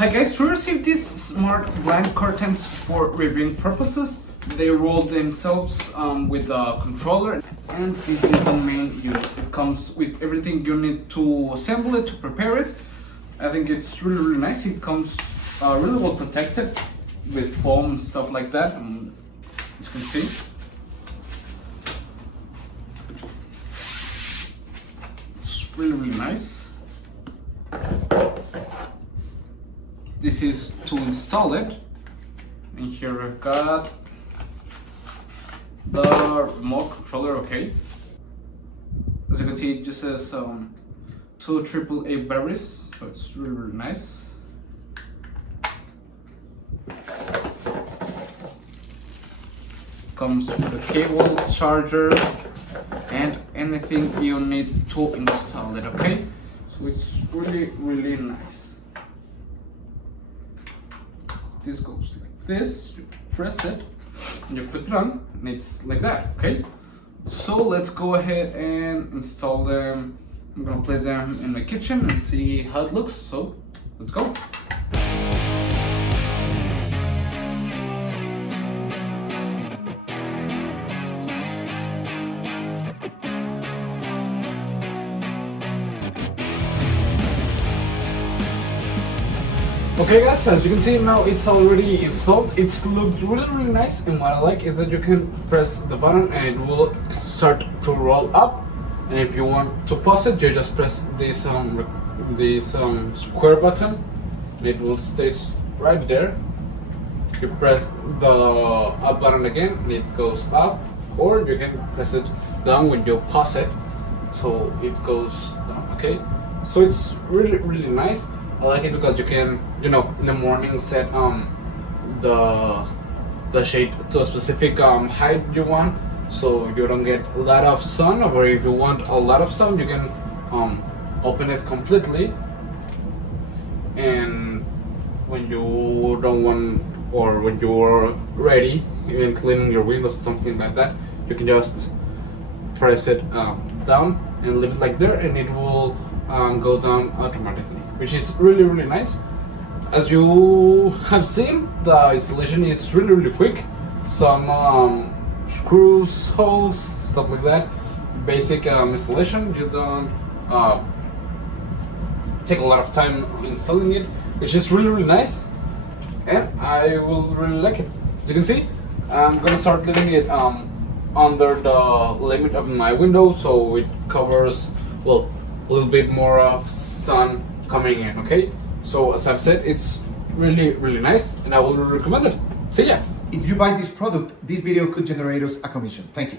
Hi guys, we received these smart blank curtains for reviewing purposes. They roll themselves with the controller, and this is the main unit. It comes with everything you need to assemble it, to prepare it. I think it's really nice. It comes really well protected with foam and stuff like that, as you can see. It's really nice. This is to install it, and here I've got the remote controller. Okay, as you can see, it just says 2 AAA batteries, so it's really nice. Comes with a cable, charger, and anything you need to install it. Okay, so it's really nice. This goes like this, you press it, and you clip it on, and it's like that, okay? So let's go ahead and install them. I'm gonna place them in the kitchen and see how it looks, so let's go. Okay guys, as you can see now it's already installed. It's looked really nice, and what I like is that you can press the button and it will start to roll up, and if you want to pause it, you just press this square button and it will stay right there. You press the up button again and it goes up, or you can press it down when you pause it, so it goes down. Okay, so it's really nice. I like it because you can, in the morning set the shade to a specific height you want, so you don't get a lot of sun. Or if you want a lot of sun, you can open it completely, and when you don't want, or when you're ready, even cleaning your windows or something like that, you can just press it down and leave it like there, and it will go down automatically, which is really nice. As you have seen, the installation is really quick. Some screws, holes, stuff like that. Basic installation. You don't take a lot of time installing it, which is really nice, and I will really like it. As you can see, I'm gonna start leaving it under the limit of my window, so it covers, well, a little bit more of sun coming in. Okay, so as I've said, it's really nice, and I will recommend it. See ya. If you buy this product, this video could generate us a commission. Thank you.